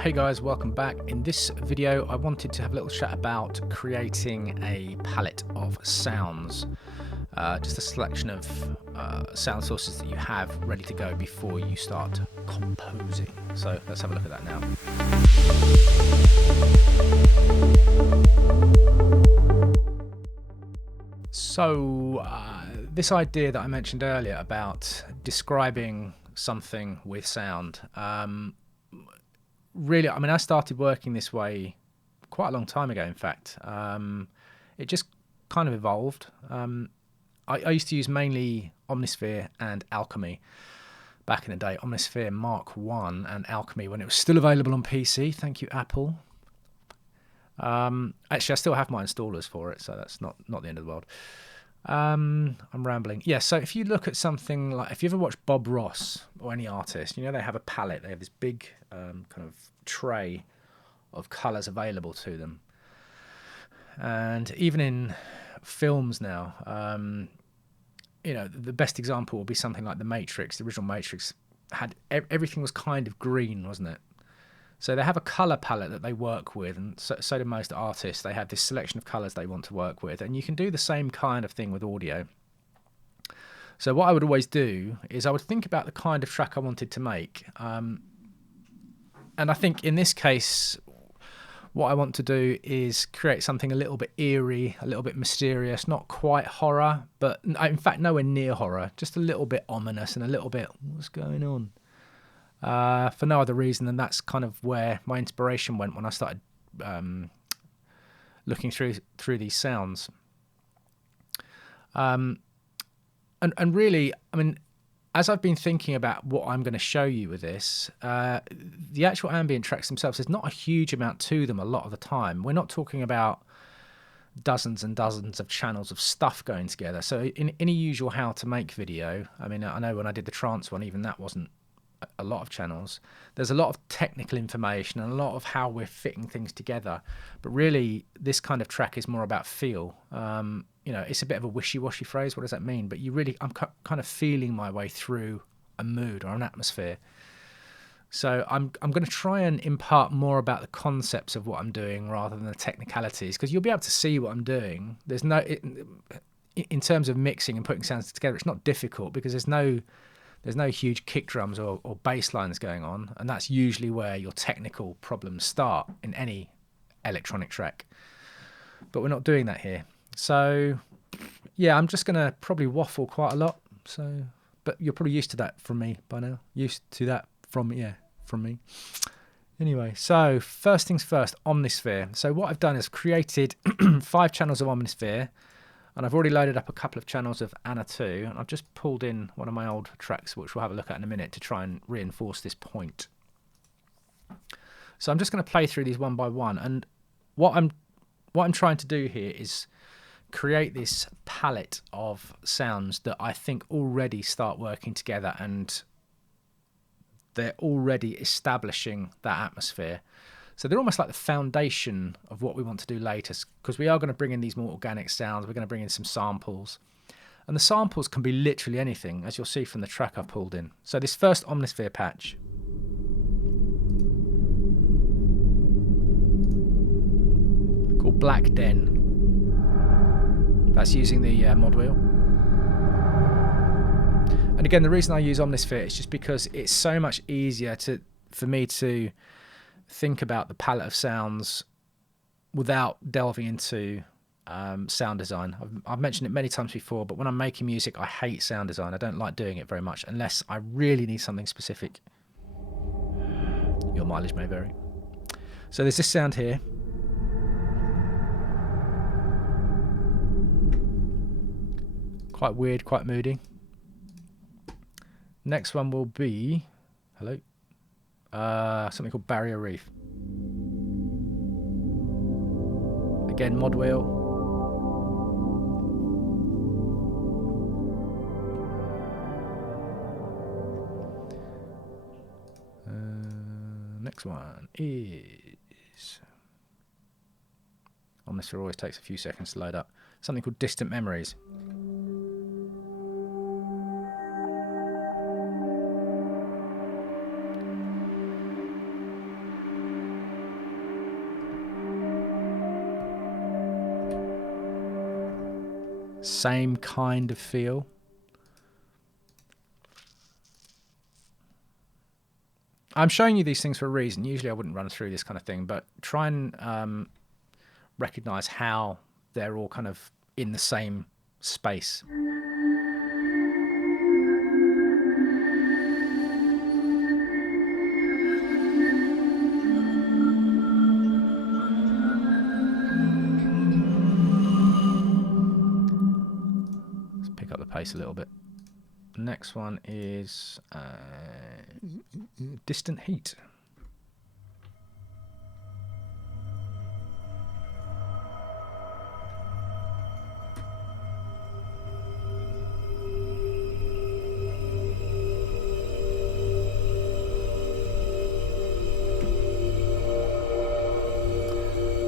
Hey guys, welcome back. In this video I wanted to have a little chat about creating a palette of sounds, just a selection of sound sources that you have ready to go before you start composing. So let's have a look at that now. So this idea that I mentioned earlier about describing something with sound, really, I mean, I started working this way quite a long time ago, in fact. It just kind of evolved. I used to use mainly Omnisphere and Alchemy back in the day. Omnisphere Mark 1 and Alchemy when it was still available on PC. Thank you, Apple. Actually, I still have my installers for it, so that's not the end of the world. I'm rambling. Yeah, so if you look at something like, if you ever watch Bob Ross or any artist, you know, they have a palette. They have this big kind of tray of colours available to them. And even in films now, you know, the best example will be something like The Matrix. The original Matrix had everything was kind of green, wasn't it? So they have a colour palette that they work with, and so do most artists. They have this selection of colours they want to work with, and you can do the same kind of thing with audio. So what I would always do is I would think about the kind of track I wanted to make. And I think in this case, what I want to do is create something a little bit eerie, a little bit mysterious, not quite horror, but in fact nowhere near horror, just a little bit ominous and a little bit, what's going on? For no other reason than that's kind of where my inspiration went when I started looking through these sounds. And really, I mean, as I've been thinking about what I'm going to show you with this, the actual ambient tracks themselves, there's not a huge amount to them a lot of the time. We're not talking about dozens and dozens of channels of stuff going together. So in a usual how to make video, I mean, I know when I did the trance one, even that wasn't a lot of channels. There's a lot of technical information and a lot of how we're fitting things together, but really this kind of track is more about feel. You know, it's a bit of a wishy-washy phrase. What does that mean? But I'm kind of feeling my way through a mood or an atmosphere. So I'm going to try and impart more about the concepts of what I'm doing rather than the technicalities, because you'll be able to see what I'm doing. There's no in terms of mixing and putting sounds together, it's not difficult because there's no huge kick drums or bass lines going on, and that's usually where your technical problems start in any electronic track. But we're not doing that here. So yeah, I'm just going to probably waffle quite a lot. So, but you're probably used to that from me by now. Used to that from me. Anyway, so first things first, Omnisphere. So what I've done is created 5 channels of Omnisphere. And I've already loaded up a couple of channels of Anna 2, and I've just pulled in one of my old tracks, which we'll have a look at in a minute, to try and reinforce this point. So I'm just going to play through these one by one, and what I'm trying to do here is create this palette of sounds that I think already start working together, and they're already establishing that atmosphere. So they're almost like the foundation of what we want to do later, because we are going to bring in these more organic sounds. We're going to bring in some samples. And the samples can be literally anything, as you'll see from the track I've pulled in. So this first Omnisphere patch. Called Black Den. That's using the mod wheel. And again, the reason I use Omnisphere is just because it's so much easier for me to think about the palette of sounds without delving into sound design. I've mentioned it many times before, but when I'm making music, I hate sound design. I don't like doing it very much unless I really need something specific. Your mileage may vary. So there's this sound here. Quite weird, quite moody. Next one will be, hello, something called Barrier Reef. Again, mod wheel. Next one is, Omnisphere always takes a few seconds to load up. Something called Distant Memories. Same kind of feel. I'm showing you these things for a reason. Usually I wouldn't run through this kind of thing, but try and recognize how they're all kind of in the same space. Let's pick up the pace a little bit. Next one is Distant Heat.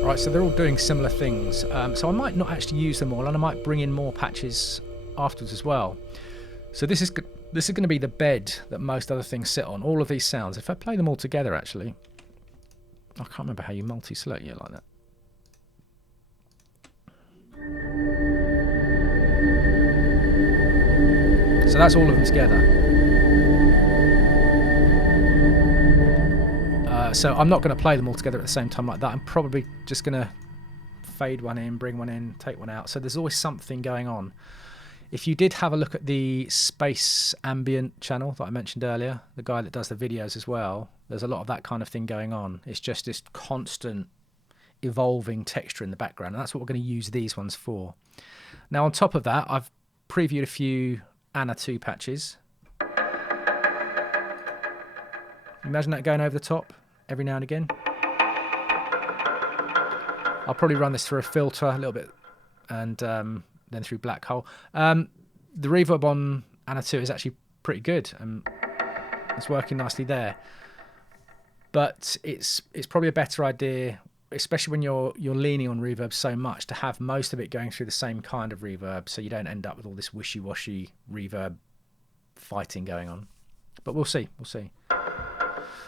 Right, so they're all doing similar things. So I might not actually use them all, and I might bring in more patches afterwards as well. So this is going to be the bed that most other things sit on. All of these sounds. If I play them all together, actually, I can't remember how you multi-select it like that. So that's all of them together. So I'm not going to play them all together at the same time like that. I'm probably just going to fade one in, bring one in, take one out. So there's always something going on. If you did have a look at the Space Ambient channel that I mentioned earlier, the guy that does the videos as well, there's a lot of that kind of thing going on. It's just this constant evolving texture in the background, and that's what we're going to use these ones for. Now, on top of that, I've previewed a few Anna 2 patches. Imagine that going over the top every now and again. I'll probably run this through a filter a little bit, and then through Black Hole. The reverb on Anna 2 is actually pretty good, and it's working nicely there. But it's probably a better idea, especially when you're leaning on reverb so much, to have most of it going through the same kind of reverb, so you don't end up with all this wishy-washy reverb fighting going on. But we'll see.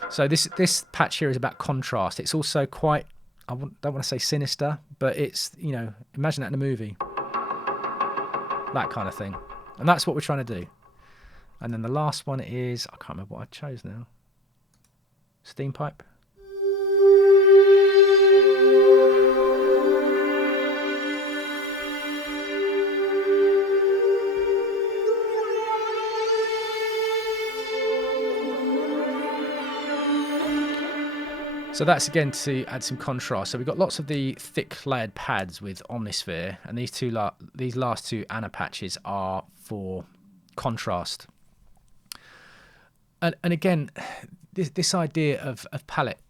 So this patch here is about contrast. It's also quite, don't want to say sinister, but it's, imagine that in a movie. That kind of thing. And that's what we're trying to do. And then the last one is, I can't remember what I chose now. Steam pipe. So that's again to add some contrast. So we've got lots of the thick layered pads with Omnisphere, and these last two Anna patches are for contrast. And again, this idea of palette,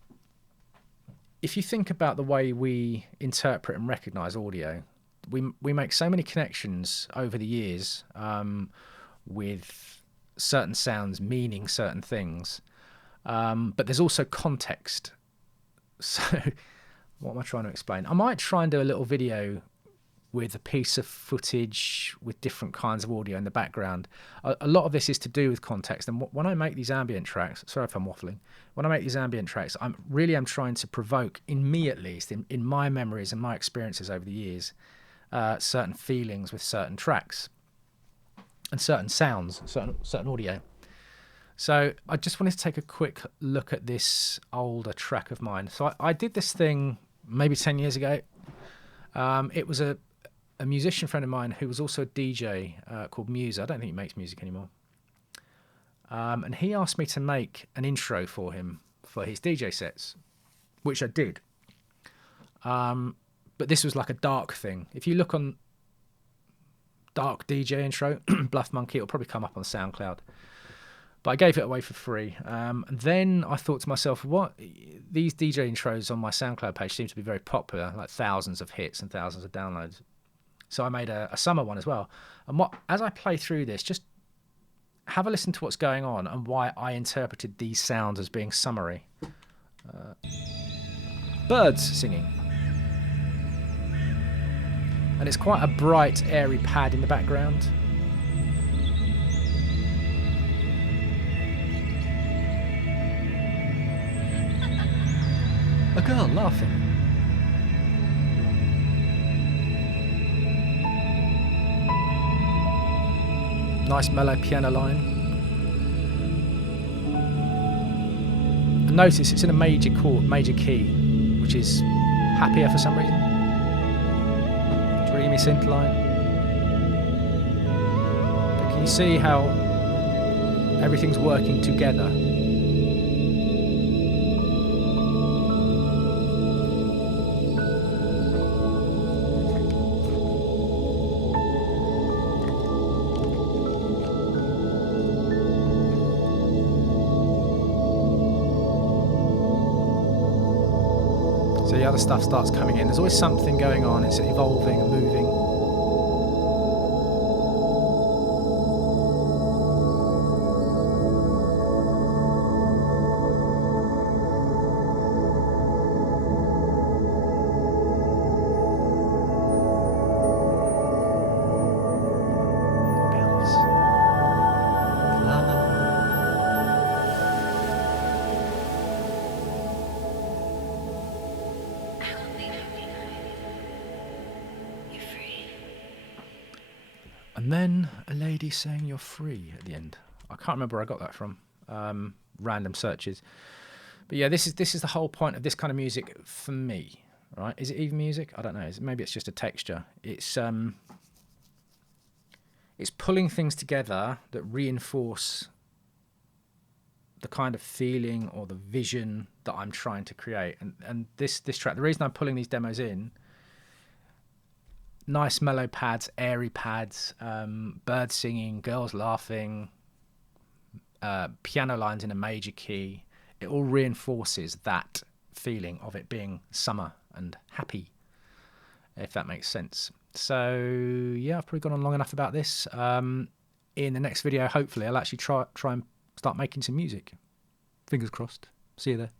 if you think about the way we interpret and recognize audio, we make so many connections over the years with certain sounds meaning certain things, but there's also context. So what am I trying to explain? I might try and do a little video with a piece of footage with different kinds of audio in the background. A lot of this is to do with context. And when I make these ambient tracks, sorry if I'm waffling, when I make these ambient tracks, I'm trying to provoke, in me at least, in my memories and my experiences over the years, certain feelings with certain tracks and certain sounds, certain audio. So I just wanted to take a quick look at this older track of mine. So I did this thing maybe 10 years ago. It was a musician friend of mine who was also a DJ called Musa. I don't think he makes music anymore. And he asked me to make an intro for him for his DJ sets, which I did. But this was like a dark thing. If you look on dark DJ intro, Bluff Monkey, it'll probably come up on SoundCloud. But I gave it away for free. And then I thought to myself, these DJ intros on my SoundCloud page seem to be very popular, like thousands of hits and thousands of downloads. So I made a summer one as well. And as I play through this, just have a listen to what's going on and why I interpreted these sounds as being summery. Birds singing. And it's quite a bright, airy pad in the background. A girl laughing. Nice mellow piano line. And notice it's in a major chord, major key, which is happier for some reason. Dreamy synth line. But can you see how everything's working together? So the other stuff starts coming in. There's always something going on. It's evolving and moving. Bells. Love. And then a lady saying you're free at the end. I can't remember where I got that from. Random searches. But yeah, this is the whole point of this kind of music for me, right? Is it even music? I don't know. Maybe it's just a texture. It's pulling things together that reinforce the kind of feeling or the vision that I'm trying to create. And this track, the reason I'm pulling these demos in, nice mellow pads, airy pads, birds singing, girls laughing, piano lines in a major key. It all reinforces that feeling of it being summer and happy, if that makes sense. So yeah, I've probably gone on long enough about this. In the next video, hopefully, I'll actually try and start making some music. Fingers crossed. See you there.